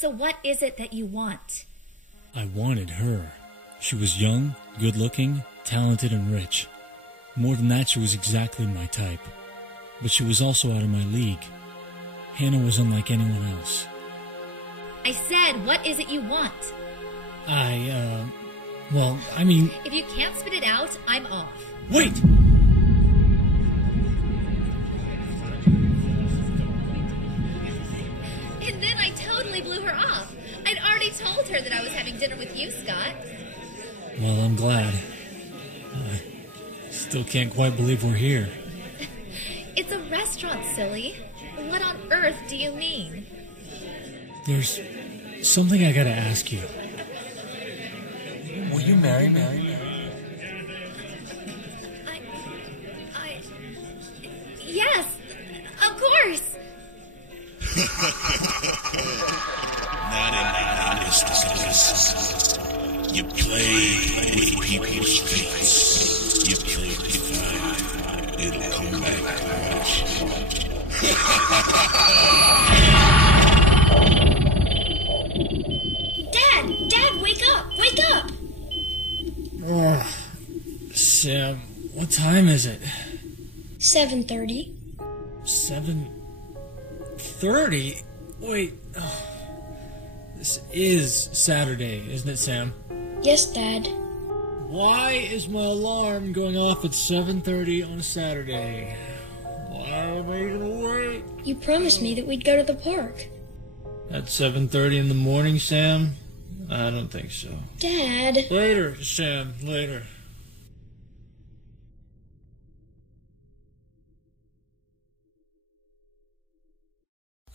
So what is it that you want? I wanted her. She was young, good-looking, talented, and rich. More than that, she was exactly my type. But she was also out of my league. Hannah was unlike anyone else. I said, what is it you want? Well, I mean... If you can't spit it out, I'm off. Wait! And then I totally blew her off. I'd already told her that I was having dinner with you, Scott. Well, I'm glad. I still can't quite believe we're here. It's a restaurant, silly. What on earth do you mean? There's something I gotta ask you. Will you marry me? Yes, of course. Not in the instance. You play with people's fates. You play with fire. It'll come back to watch. Dad, wake up! Wake up! Sam, what time is it? 7:30. 7:30? Wait, this is Saturday, isn't it, Sam? Yes, Dad. Why is my alarm going off at 7:30 on a Saturday? Why am I gonna wait? You promised me that we'd go to the park. At 7:30 in the morning, Sam? I don't think so. Dad. Later, Sam, later.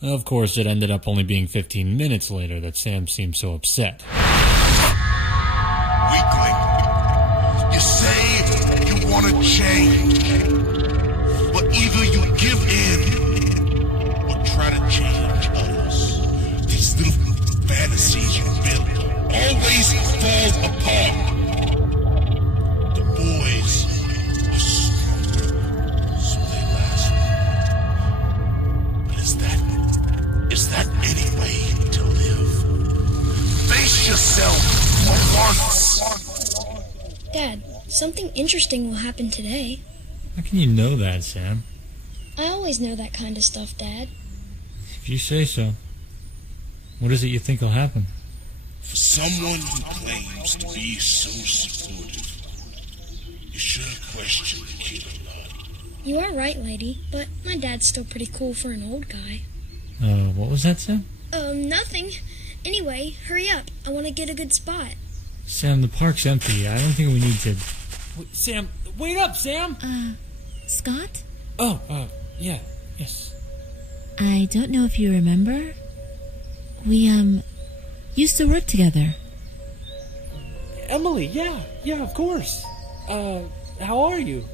Of course, it ended up only being 15 minutes later that Sam seemed so upset. Weakling, you say you want to change, but either you give in or try to change others. These little fantasies you build always fall apart. The boys are stronger, so they last. But is that any way to live? Face yourself for once. Dad, something interesting will happen today. How can you know that, Sam? I always know that kind of stuff, Dad. If you say so. What is it you think will happen? For someone who claims to be so supportive, you should question the kid a lot. You are right, lady, but my dad's still pretty cool for an old guy. What was that, Sam? Nothing. Anyway, hurry up. I want to get a good spot. Sam, the park's empty. I don't think we need to... Wait, Sam, wait up, Sam! Scott? Oh, yeah, yes. I don't know if you remember. We, used to work together. Emily, yeah, of course. How are you?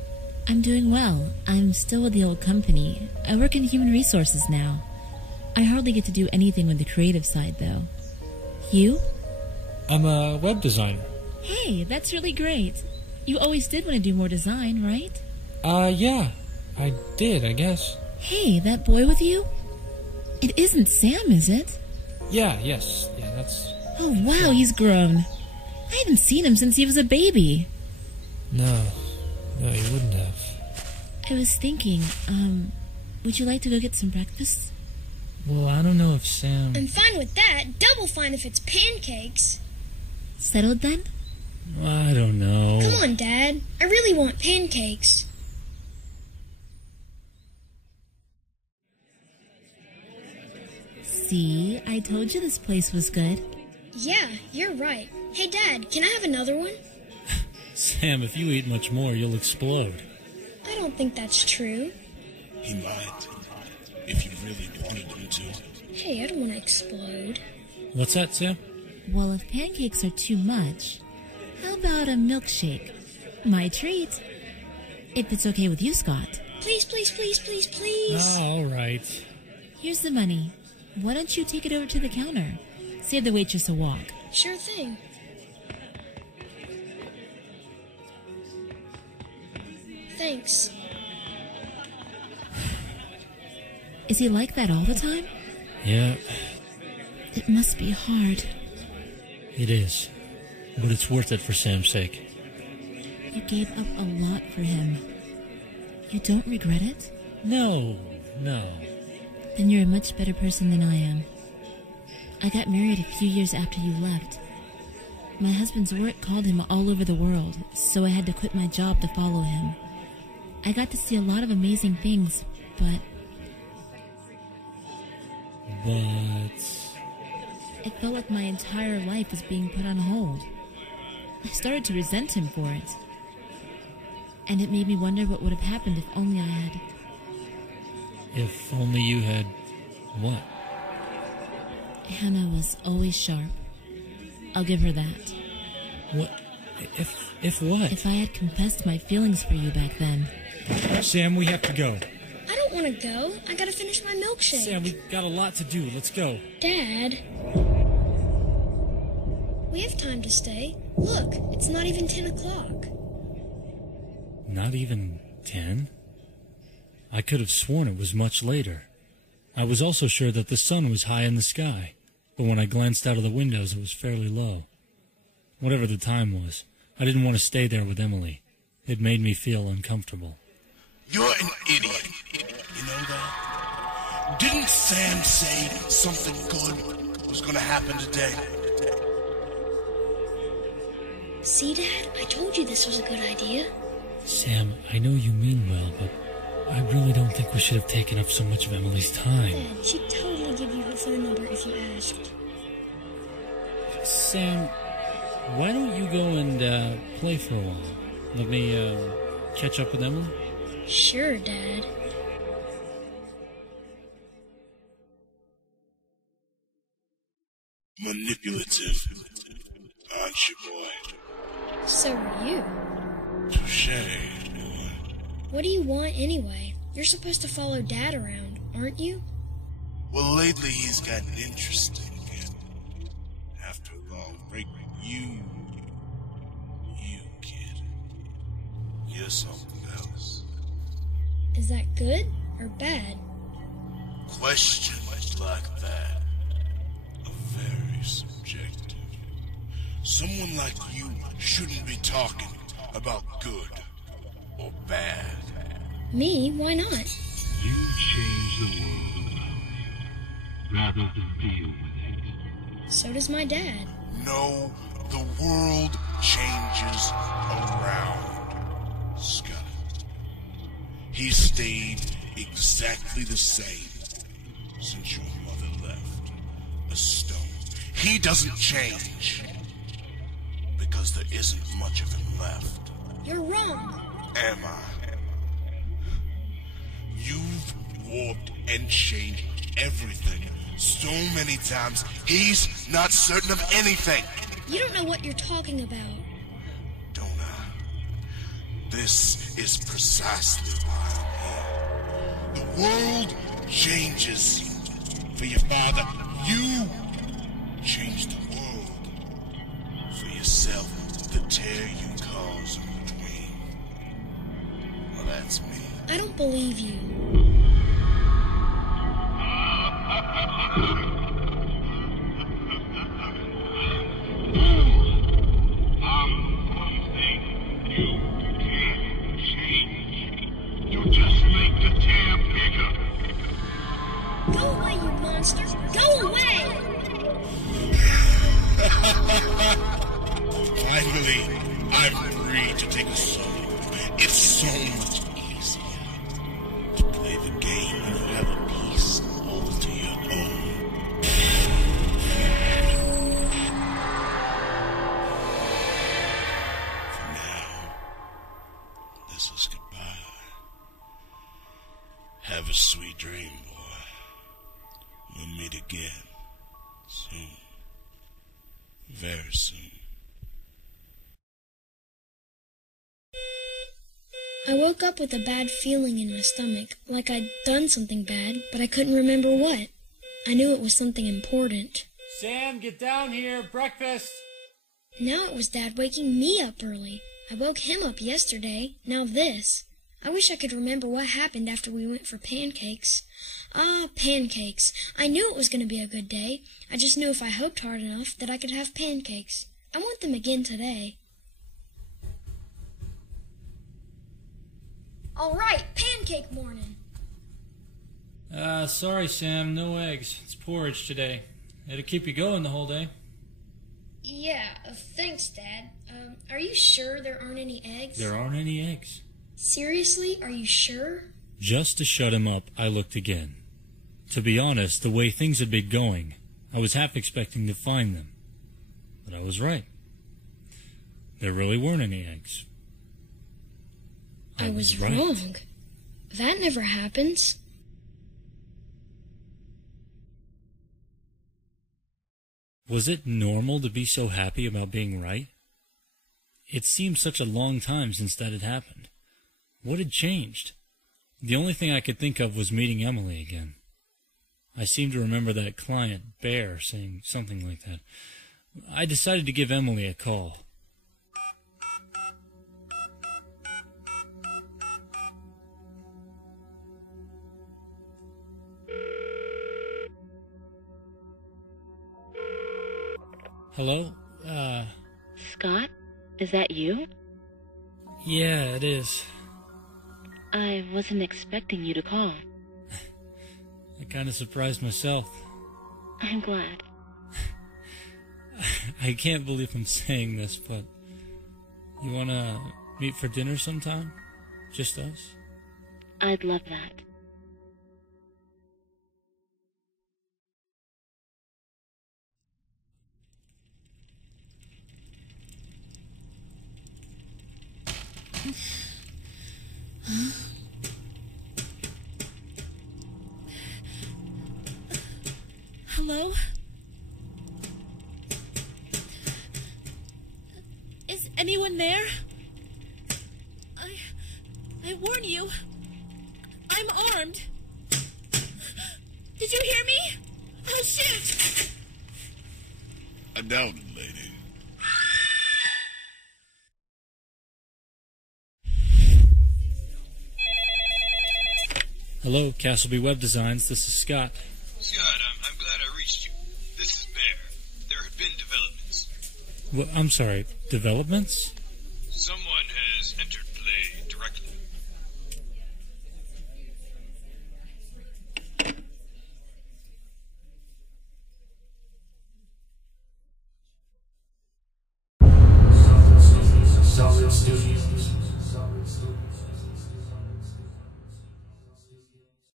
I'm doing well. I'm still with the old company. I work in human resources now. I hardly get to do anything with the creative side, though. You? I'm a web designer. Hey, that's really great. You always did want to do more design, right? Yeah. I did, I guess. Hey, that boy with you? It isn't Sam, is it? Yes. Yeah, that's... Oh, wow, he's grown. I haven't seen him since he was a baby. No, you wouldn't have. I was thinking, would you like to go get some breakfast? Well, I don't know if Sam... I'm fine with that. Double fine if it's pancakes. Settled then? I don't know. Come on, Dad. I really want pancakes. See, I told you this place was good. Yeah, you're right. Hey, Dad, can I have another one? Sam, if you eat much more, you'll explode. I don't think that's true. He might, if you really wanted him to. Hey, I don't want to explode. What's that, Sam? Well, if pancakes are too much, how about a milkshake? My treat. If it's okay with you, Scott. Please, please, please, please, please. All right. Here's the money. Why don't you take it over to the counter? Save the waitress a walk. Sure thing. Thanks. Is he like that all the time? Yeah. It must be hard. It is, but it's worth it for Sam's sake. You gave up a lot for him. You don't regret it? No. Then you're a much better person than I am. I got married a few years after you left. My husband's work called him all over the world, so I had to quit my job to follow him. I got to see a lot of amazing things, but... It felt like my entire life was being put on hold. I started to resent him for it. And it made me wonder what would have happened if only I had... If only you had... what? Hannah was always sharp. I'll give her that. What? If what? If I had confessed my feelings for you back then. Sam, we have to go. I don't want to go. I gotta finish my milkshake. Sam, we got a lot to do. Let's go. Dad. We have time to stay. Look, it's not even 10 o'clock. Not even 10? I could have sworn it was much later. I was also sure that the sun was high in the sky, but when I glanced out of the windows, it was fairly low. Whatever the time was, I didn't want to stay there with Emily. It made me feel uncomfortable. You're an idiot. You know that? Didn't Sam say something good was gonna happen today? See, Dad? I told you this was a good idea. Sam, I know you mean well, but I really don't think we should have taken up so much of Emily's time. Dad, she'd totally give you her phone number if you asked. Sam, why don't you go and play for a while? Let me catch up with Emily? Sure, Dad. Manipulative, aren't you, boy? So are you. Touché, boy. What do you want anyway? You're supposed to follow Dad around, aren't you? Well, lately he's gotten interesting again. After all, break you kid. You're something else. Is that good or bad? Questions like that are very subjective. Someone like you shouldn't be talking about good or bad. Me? Why not? You change the world around you, rather than deal with it. So does my dad. No, the world changes around Scott. He stayed exactly the same since your mother left. A stone. He doesn't change because there isn't much of him left. You're wrong. Am I? You've warped and changed everything so many times, he's not certain of anything. You don't know what you're talking about. Don't I? This is precisely why I'm here. The world changes for your father. You change the world for yourself. The tear you cause in between. Well, that's me. I don't believe you. You just make the tear bigger. Go away, you monster! Go away! Finally, I'm free to take a solo. It's so much easier to play the game when you have a piece all to your own. For now, this is goodbye. Have a sweet dream, boy. We'll meet again soon. Very soon. I woke up with a bad feeling in my stomach, like I'd done something bad, but I couldn't remember what. I knew it was something important. Sam, get down here. Breakfast. Now it was Dad waking me up early. I woke him up yesterday. Now this. I wish I could remember what happened after we went for pancakes. Pancakes. I knew it was going to be a good day. I just knew if I hoped hard enough that I could have pancakes. I want them again today. All right, pancake morning. Sorry, Sam, no eggs. It's porridge today. It'll keep you going the whole day. Yeah, thanks, Dad. Are you sure there aren't any eggs? There aren't any eggs. Seriously, are you sure? Just to shut him up, I looked again. To be honest, the way things had been going, I was half expecting to find them. But I was right. There really weren't any eggs. I was wrong. That never happens. Was it normal to be so happy about being right? It seemed such a long time since that had happened. What had changed? The only thing I could think of was meeting Emily again. I seemed to remember that client, Bear, saying something like that. I decided to give Emily a call. Hello? Scott? Is that you? Yeah, it is. I wasn't expecting you to call. I kind of surprised myself. I'm glad. I can't believe I'm saying this, but you want to meet for dinner sometime? Just us? I'd love that. Hello? Is anyone there? I warn you. I'm armed. Did you hear me? I'll shoot. I doubt it, lady. Hello, Castleby Web Designs. This is Scott. Scott, I'm glad I reached you. This is Bear. There have been developments. Well, I'm sorry, developments?